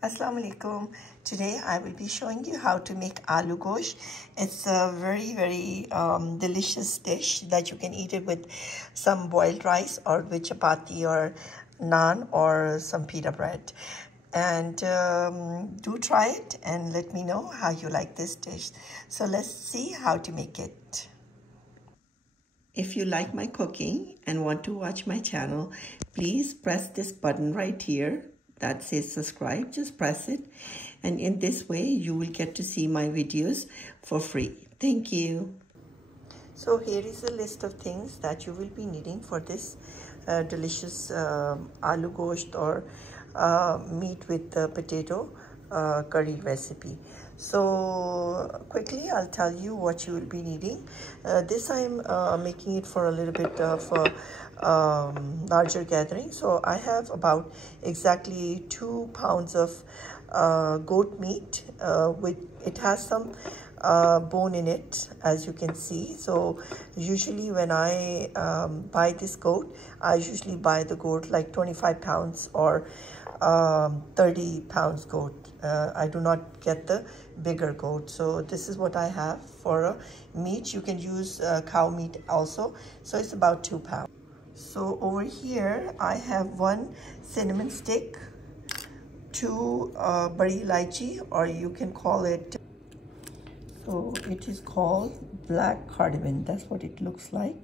Assalamu alaikum. Today I will be showing you how to make aloo gosht. It's a very delicious dish that you can eat it with some boiled rice or with chapati or naan or some pita bread. And do try it and let me know how you like this dish. So let's see how to make it. If you like my cooking and want to watch my channel, please press this button right here that says subscribe. Just press it, and in this way you will get to see my videos for free. Thank you. So here is a list of things that you will be needing for this delicious aloo gosht or meat with potato curry recipe. So quickly I'll tell you what you will be needing. This I'm making it for a little bit of larger gathering. So I have about exactly 2 pounds of goat meat. It has some bone in it, as you can see. So usually when I buy this goat, I usually buy the goat like 25 pounds or 30 pounds goat. I do not get the bigger goat. So this is what I have for meat. You can use cow meat also. So it's about 2 pounds. So over here I have 1 cinnamon stick, 2 bari elaichi, or you can call it, so it is called black cardamom. That's what it looks like.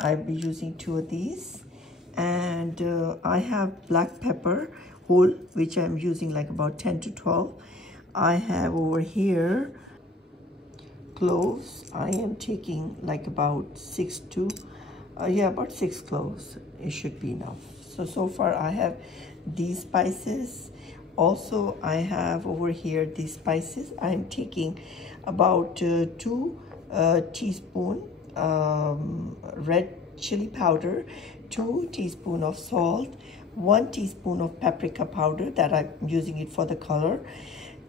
I'll be using 2 of these. And I have black pepper whole, which I'm using like about 10 to 12. I have over here cloves. I am taking like about 6 to about 6 cloves. It should be enough. So far I have these spices. Also I have over here these spices. I'm taking about 2 teaspoon red chili powder, 2 teaspoon of salt, 1 teaspoon of paprika powder that I'm using it for the color.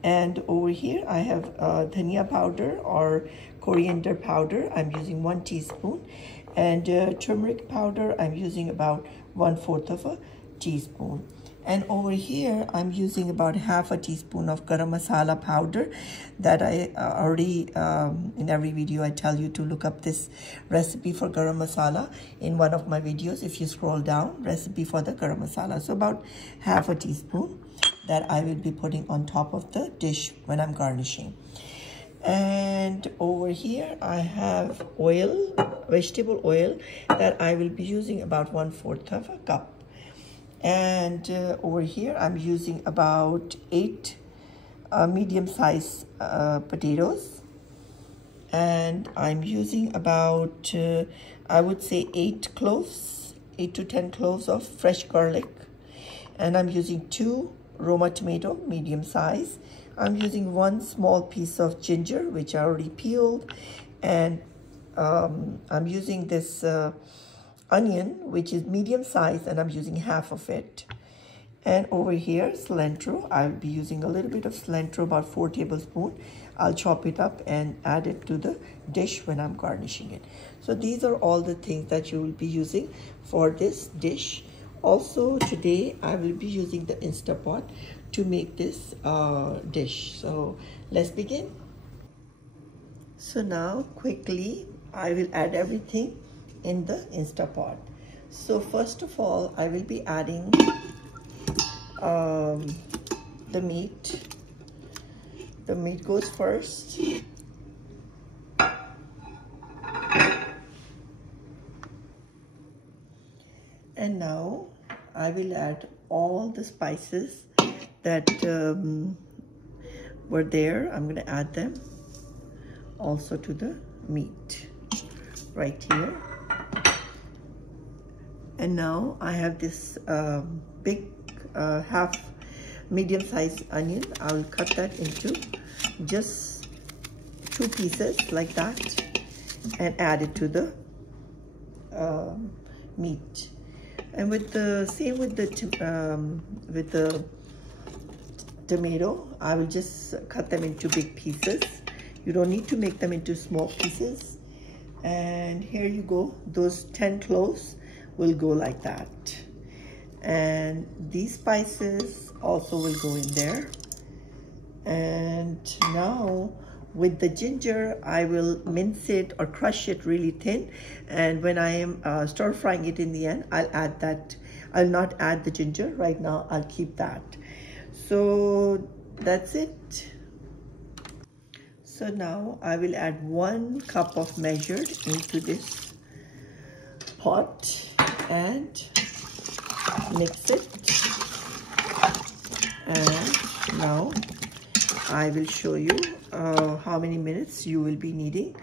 And over here I have dhania powder or coriander powder. I'm using 1 teaspoon. And turmeric powder, I'm using about 1/4 of a teaspoon. And over here I'm using about half a teaspoon of garam masala powder that I already in every video I tell you to look up this recipe for garam masala in one of my videos. If you scroll down, recipe for the garam masala. So about half a teaspoon that I will be putting on top of the dish when I'm garnishing. And over here I have oil, vegetable oil, that I will be using about 1/4 of a cup. And over here I'm using about 8 medium-sized potatoes, and I'm using about I would say 8 to 10 cloves of fresh garlic, and I'm using 2 Roma tomato, medium size. I'm using 1 small piece of ginger, which I already peeled, and I'm using this onion, which is medium size, and I'm using half of it. And over here, cilantro. I'll be using a little bit of cilantro, about 4 tablespoons. I'll chop it up and add it to the dish when I'm garnishing it. So these are all the things that you will be using for this dish. Also today I will be using the Instapot to make this dish. So let's begin. So now quickly I will add everything in the Instapot. So first of all I will be adding the meat. The meat goes first. And now I will add all the spices that were there. I'm going to add them also to the meat right here. And now I have this big half medium-sized onion. I'll cut that into just 2 pieces like that and add it to the meat. And with the same with the tomato, I will just cut them into big pieces. You don't need to make them into small pieces. And here you go. Those 10 cloves will go like that. And these spices also will go in there. And now with the ginger, I will mince it or crush it really thin. And when I am stir frying it in the end, I'll add that. I'll not add the ginger right now. I'll keep that. So that's it. So now I will add 1 cup of measured into this pot and mix it. And now I will show you how many minutes you will be needing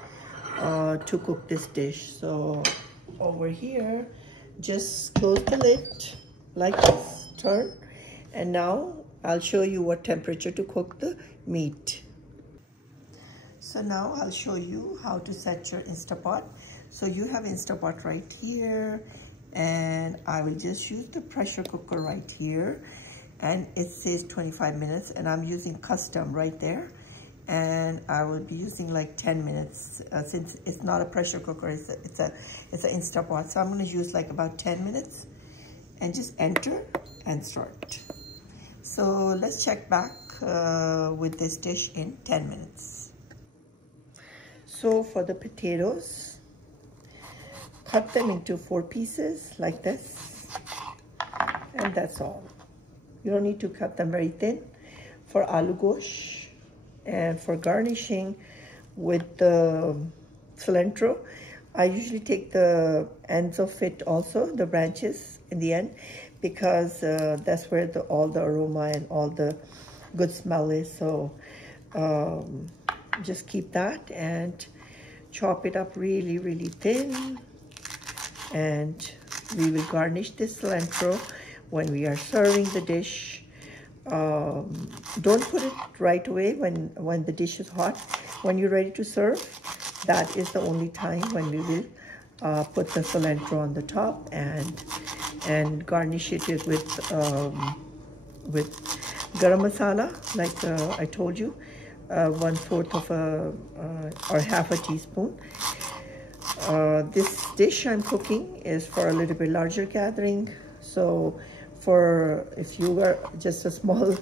to cook this dish. So over here, just close the lid like this, turn, and now I'll show you what temperature to cook the meat. So now I'll show you how to set your Instapot. So you have Instapot right here, and I will just use the pressure cooker right here, and it says 25 minutes, and I'm using custom right there, and I will be using like 10 minutes since it's not a pressure cooker, it's an Instapot. So I'm going to use like about 10 minutes and just enter and start. So let's check back with this dish in 10 minutes. So for the potatoes, cut them into 4 pieces like this, and that's all. You don't need to cut them very thin. For aloo gosht and for garnishing with the cilantro, I usually take the ends of it also, the branches in the end, because that's where all the aroma and all the good smell is. So just keep that and chop it up really, really thin. And we will garnish this cilantro when we are serving the dish. Don't put it right away when the dish is hot. When you're ready to serve, that is the only time when we will put the cilantro on the top and garnish it with garam masala, like I told you, 1/4 of or half a teaspoon. This dish I'm cooking is for a little bit larger gathering. So if you are just a small,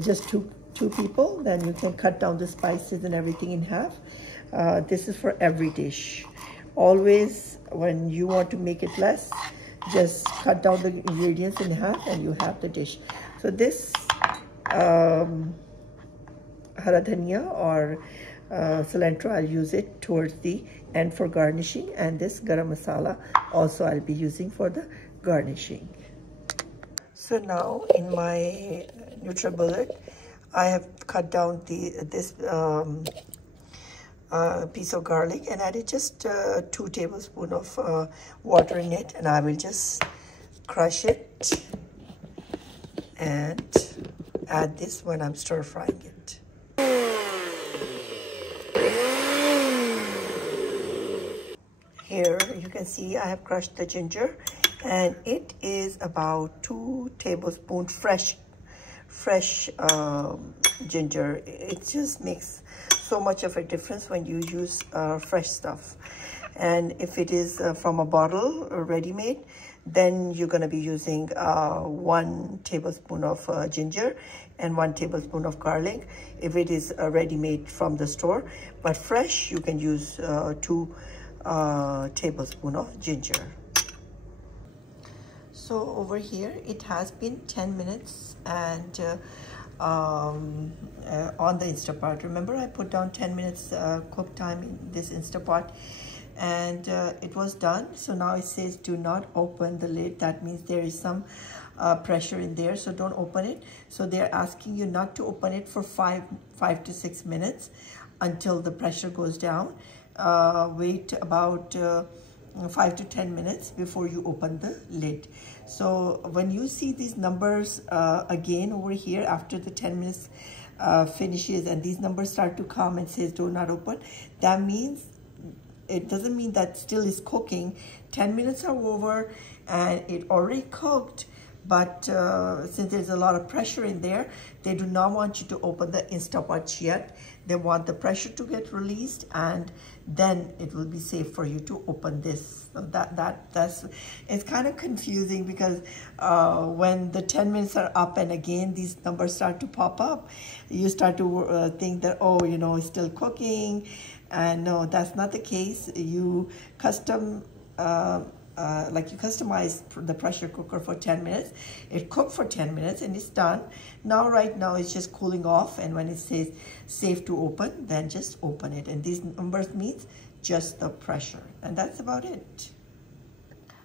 just two people, then you can cut down the spices and everything in half. This is for every dish. Always, when you want to make it less, just cut down the ingredients in half and you have the dish. So this hara dhania or cilantro, I'll use it towards the end for garnishing, and this garam masala also I'll be using for the garnishing. So now in my NutriBullet, I have cut down this piece of garlic and added just 2 tablespoons of water in it, and I will just crush it and add this when I'm stir frying it. Here you can see I have crushed the ginger, and it is about 2 tablespoons fresh ginger. It just makes so much of a difference when you use fresh stuff. And if it is from a bottle ready-made, then you're going to be using 1 tablespoon of ginger and 1 tablespoon of garlic if it is ready-made from the store. But fresh, you can use 2 tablespoons of ginger. So over here, it has been 10 minutes and on the Instapot. Remember, I put down 10 minutes cook time in this Instapot, and it was done. So now it says do not open the lid. That means there is some pressure in there, so don't open it. So they're asking you not to open it for 5 to 6 minutes until the pressure goes down. Wait about 5 to 10 minutes before you open the lid. So when you see these numbers again over here after the 10 minutes finishes and these numbers start to come and says do not open, that means, it doesn't mean that still is cooking. 10 minutes are over and it already cooked, But since there's a lot of pressure in there, they do not want you to open the Instapot yet. They want the pressure to get released, and then it will be safe for you to open this. So that's it's kind of confusing, because when the 10 minutes are up and again these numbers start to pop up, you start to think that, oh, you know, it's still cooking. And no, that's not the case. You customize the pressure cooker for 10 minutes. It cooked for 10 minutes and it's done. Now, right now, it's just cooling off, and when it says safe to open, then just open it. And these numbers means just the pressure, and that's about it.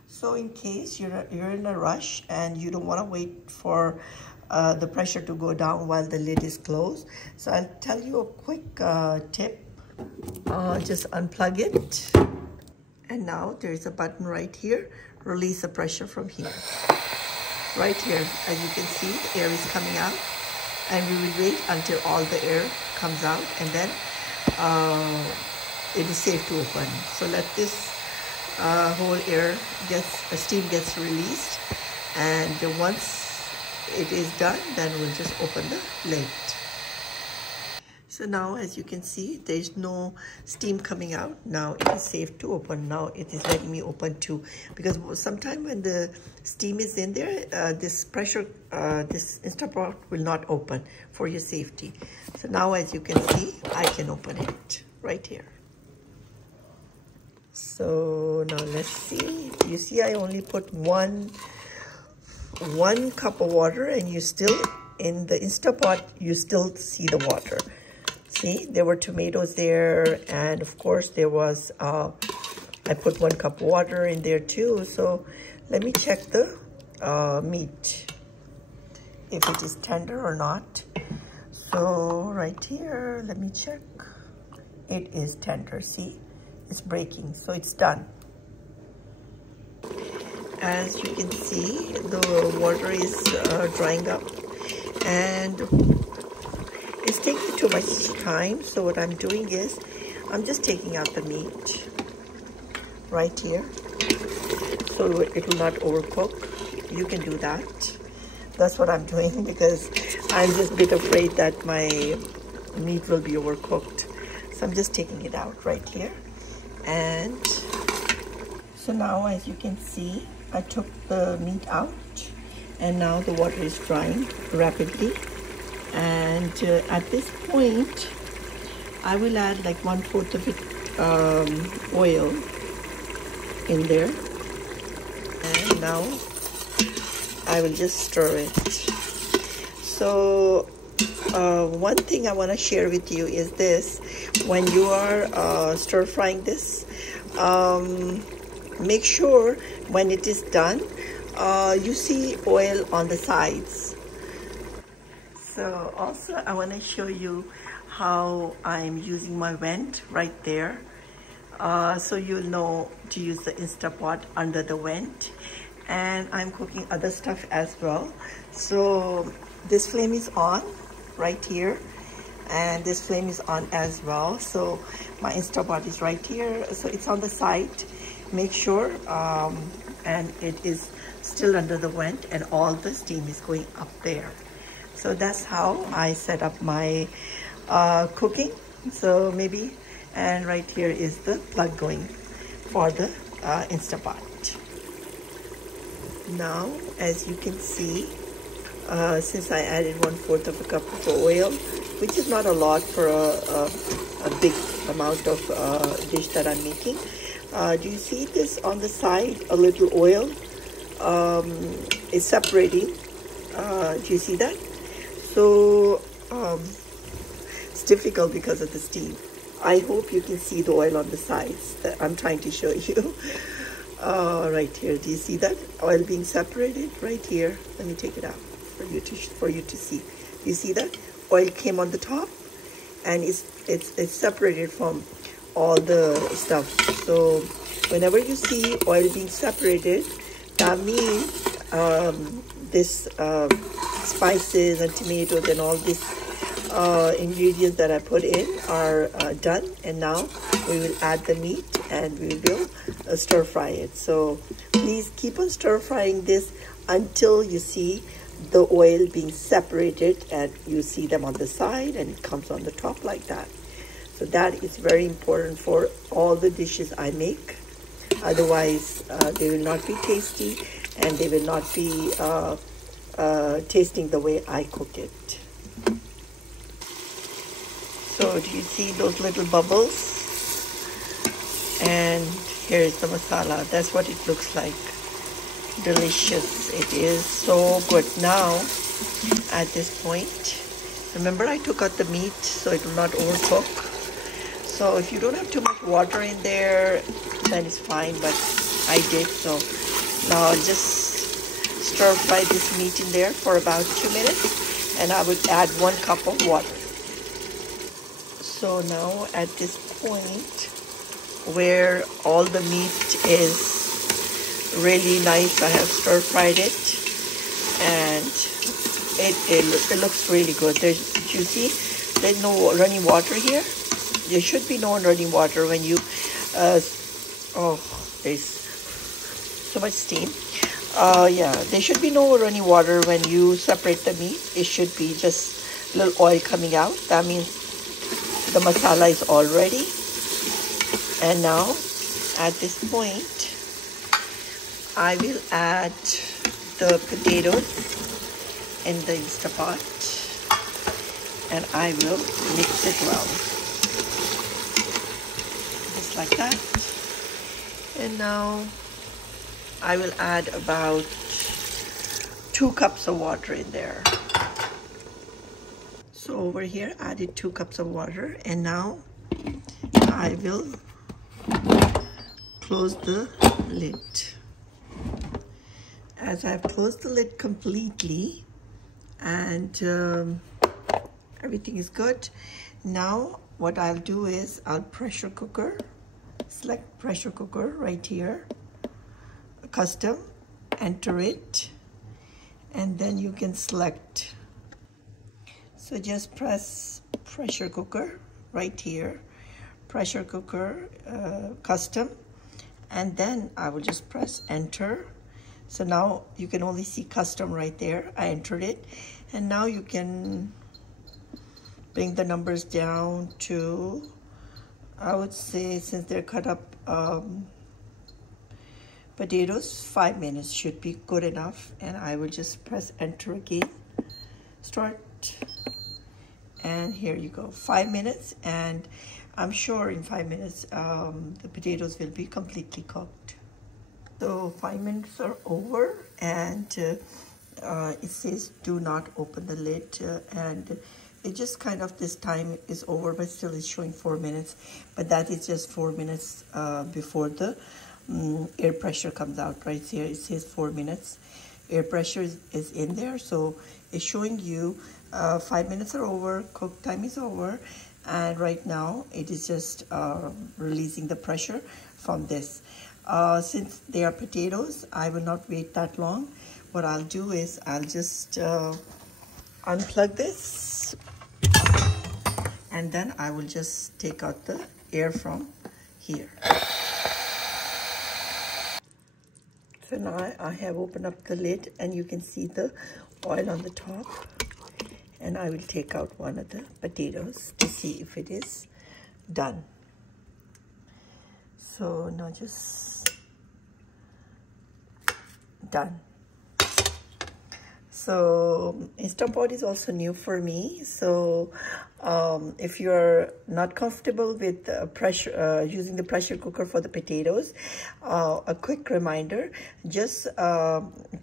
So in case you're in a rush and you don't want to wait for the pressure to go down while the lid is closed, so I'll tell you a quick tip. Just unplug it. And now there is a button right here. Release the pressure from here. Right here, as you can see, air is coming out. And we will wait until all the air comes out, and then it is safe to open. So let this whole steam gets released. And once it is done, then we'll just open the lid. So now, as you can see, there's no steam coming out. Now it is safe to open. Now it is letting me open too, because sometimes when the steam is in there, this Instapot will not open for your safety. So now, as you can see, I can open it right here. So now let's see. You see, I only put one cup of water, and you still, in the Instapot, you still see the water. See, there were tomatoes there, and of course there was, I put 1 cup of water in there too. So let me check the meat, if it is tender or not. So right here, let me check. It is tender, see? It's breaking, so it's done. As you can see, the water is drying up, and it's taking too much time. So what I'm doing is, I'm just taking out the meat right here, so it will not overcook. You can do that. That's what I'm doing, because I'm just a bit afraid that my meat will be overcooked. So I'm just taking it out right here. And so now, as you can see, I took the meat out, and now the water is drying rapidly. And at this point, I will add like 1/4 of it oil in there. And now I will just stir it. So one thing I want to share with you is this. When you are stir frying this, make sure when it is done, you see oil on the sides. So also I want to show you how I'm using my vent right there. So you'll know to use the Instapot under the vent. And I'm cooking other stuff as well. So this flame is on right here, and this flame is on as well. So my Instapot is right here, so it's on the side. Make sure, and it is still under the vent, and all the steam is going up there. So that's how I set up my cooking. So maybe, and right here is the plug going for the Instapot. Now, as you can see, since I added 1/4 of a cup of oil, which is not a lot for a big amount of dish that I'm making. Do you see this on the side? A little oil is separating. Do you see that? So it's difficult because of the steam. I hope you can see the oil on the sides that I'm trying to show you. Right here, do you see that oil being separated right here? Let me take it out for you to see. You see that oil came on the top, and it's separated from all the stuff. So whenever you see oil being separated, that means this spices and tomatoes and all these ingredients that I put in are done. And now we will add the meat, and we will stir fry it. So please keep on stir frying this until you see the oil being separated, and you see them on the side and it comes on the top like that. So that is very important for all the dishes I make. Otherwise, they will not be tasty, and they will not be tasting the way I cook it. So do you see those little bubbles? And here is the masala. That's what it looks like. Delicious. It is so good. Now, at this point, remember I took out the meat so it will not overcook. So if you don't have too much water in there, then it's fine, but I did. So now I'll just stir fry this meat in there for about 2 minutes, and I would add 1 cup of water. So now at this point where all the meat is really nice, I have stir fried it, and it looks really good. There's, you see, there's no running water here. There should be no running water when you oh, there's so much steam. Yeah, there should be no running water when you separate the meat. It should be just a little oil coming out. That means the masala is all ready. And now at this point I will add the potatoes in the Instapot, and I will mix it well, just like that. And now I will add about 2 cups of water in there. So over here I added 2 cups of water, and now I will close the lid. As I've closed the lid completely, and everything is good, now what I'll do is I'll pressure cooker, select pressure cooker right here, custom, enter it, and then you can select. So just press pressure cooker right here, pressure cooker, custom, and then I will just press enter. So now you can only see custom right there. I entered it, and now you can bring the numbers down to, I would say, since they're cut up potatoes, 5 minutes should be good enough. And I will just press enter again, start, and here you go, 5 minutes, and I'm sure in 5 minutes the potatoes will be completely cooked. So 5 minutes are over, and it says do not open the lid, and it just kind of, this time is over, but still it's showing 4 minutes, but that is just 4 minutes before the air pressure comes out. Right here it says 4 minutes, air pressure is in there, so it's showing you 5 minutes are over, cook time is over, and right now it is just releasing the pressure from this. Since they are potatoes, I will not wait that long. What I'll do is I'll just unplug this, and then I will just take out the air from here. So now I have opened up the lid, and you can see the oil on the top, and I will take out one of the potatoes to see if it is done. So now just done. So Instant Pot is also new for me. So if you're not comfortable with using the pressure cooker for the potatoes, a quick reminder, just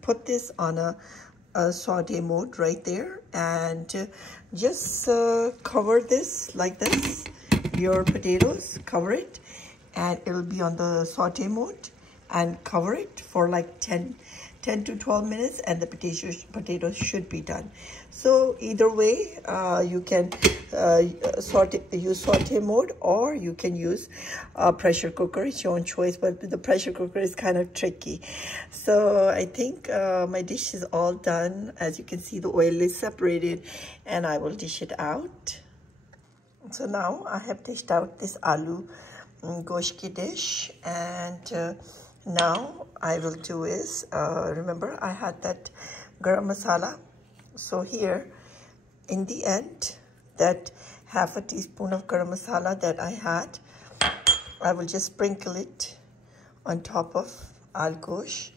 put this on a saute mode right there, and just cover this like this, your potatoes, cover it, and it'll be on the saute mode, and cover it for like 10 to 12 minutes, and the potatoes should be done. So either way, you can use saute mode, or you can use pressure cooker. It's your own choice, but the pressure cooker is kind of tricky. So I think my dish is all done. As you can see, the oil is separated, and I will dish it out. So now I have dished out this aloo gosht ki dish, and Now I will do is, remember I had that garam masala. So here in the end, that half a teaspoon of garam masala that I had, I will just sprinkle it on top of aloo gosht.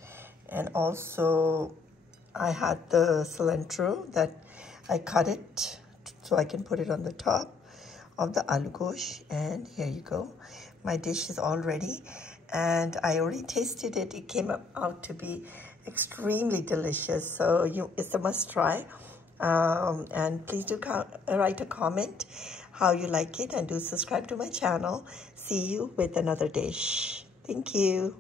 And also I had the cilantro that I cut it so I can put it on the top of the aloo gosht. And here you go. My dish is all ready. And I already tasted it. It came out to be extremely delicious. So it's a must try. And please do write a comment how you like it, and do subscribe to my channel. See you with another dish. Thank you.